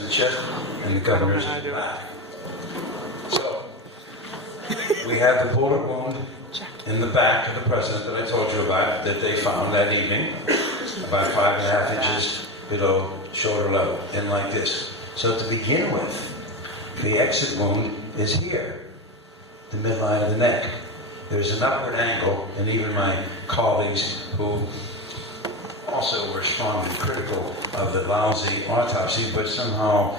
the chest and the governor's in the back. So, we have the bullet wound in the back of the president that I told you about, that they found that evening, about 5.5 inches below shoulder level, in like this. So to begin with, the exit wound is here, the midline of the neck. There's an upward angle, and even my colleagues who also were strongly critical of the lousy autopsy, but somehow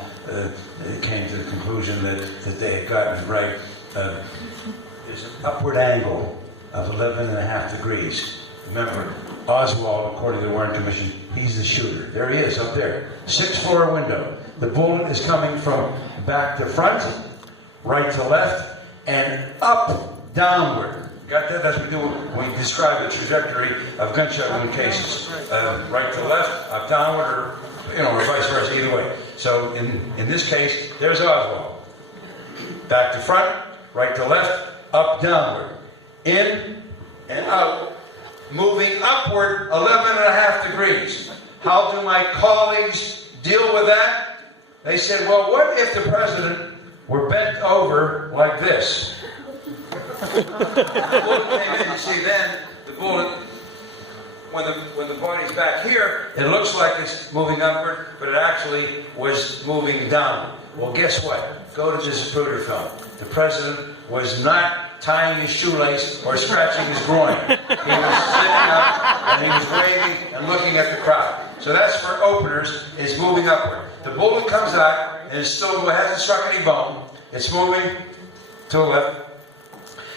came to the conclusion that they had gotten it right. There's an upward angle of 11.5 degrees. Remember, Oswald, according to the Warren Commission, he's the shooter. There he is, up there. 6th floor window. The bullet is coming from back to front, right to left, and up downward. Got that? That's what we do when we describe the trajectory of gunshot wound cases. Right to left, up downward, or or vice versa, either way. So in this case, there's Oswald. Back to front, right to left, up downward. In and out, moving upward 11.5 degrees. How do my colleagues deal with that? They said, well, what if the president were bent over like this? The bullet came in, you see then, the bullet, when the body's back here, it looks like it's moving upward, but it actually was moving down. Well, guess what? Go to the Zapruder film. The president was not tying his shoelace or scratching his groin. He was sitting up and he was waving and looking at the crowd. So that's for openers, is moving upward. The bullet comes out and it still hasn't struck any bone. It's moving to the left.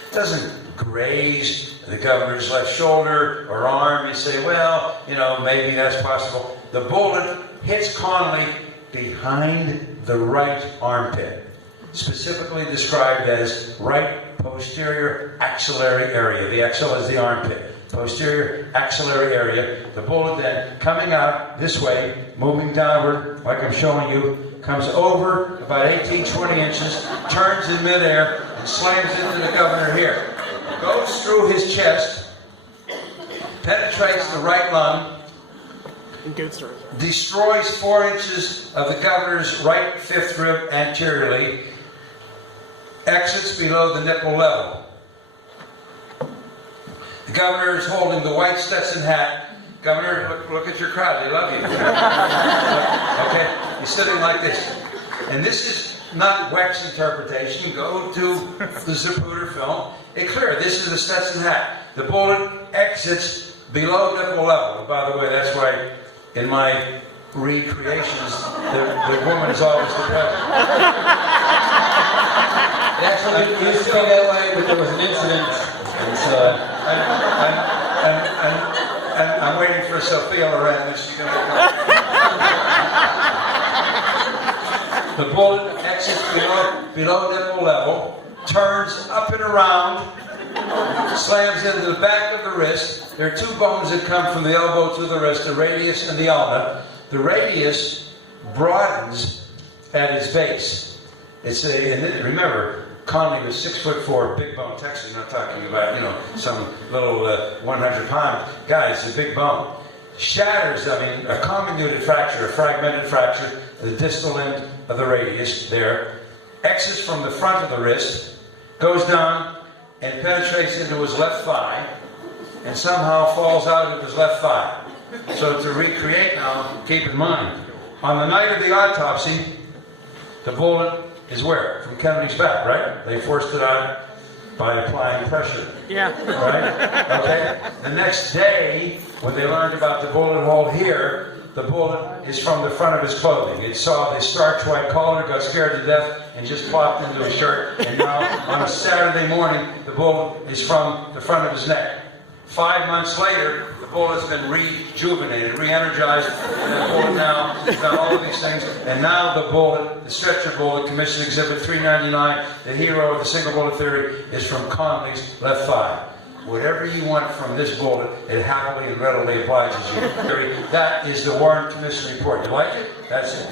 It doesn't graze the governor's left shoulder or arm. You say, well, maybe that's possible. The bullet hits Connolly behind the right armpit, specifically described as right posterior axillary area. The axilla is the armpit. Posterior axillary area. The bullet then coming out this way, moving downward, like I'm showing you, comes over about 18-20 inches, turns in midair, and slams into the governor here. Goes through his chest, penetrates the right lung, destroys 4 inches of the governor's right fifth rib anteriorly, exits below the nipple level. The governor is holding the white Stetson hat. Governor, look at your crowd. They love you. Okay? He's sitting like this. And this is not Wecht's interpretation. Go to the Zapruder film. It's clear. This is the Stetson hat. The bullet exits below nipple level. And by the way, that's why in my recreations, the woman is always the president. It actually used to be that way, but there was an incident. And I'm waiting for Sophia Loren. She's going to come. The bullet exits below nipple level, turns up and around, slams into the back of the wrist. There are two bones that come from the elbow to the wrist, the radius and the ulna. The radius broadens at its base. Remember, Connolly was 6'4", big bone Texan. Not talking about some little 100-pound guy. It's a big bone. Shatters. A comminuted fracture, a fragmented fracture, the distal end of the radius there, exits from the front of the wrist, goes down and penetrates into his left thigh, and somehow falls out of his left thigh. So to recreate now, keep in mind, on the night of the autopsy, the bullet is where? From Kennedy's back, right? They forced it out by applying pressure. Yeah. Right? Okay? The next day, when they learned about the bullet hole here, the bullet is from the front of his clothing. It saw the starched white collar, got scared to death, and just plopped into his shirt. And now, on a Saturday morning, the bullet is from the front of his neck. 5 months later, the bullet's been rejuvenated, re-energized, and the bullet now has done all of these things. And now the bullet, the stretcher bullet, Commission Exhibit 399, the hero of the single bullet theory, is from Connolly's left thigh. Whatever you want from this bullet, it happily and readily obliges you. That is the Warren Commission report. You like it? That's it.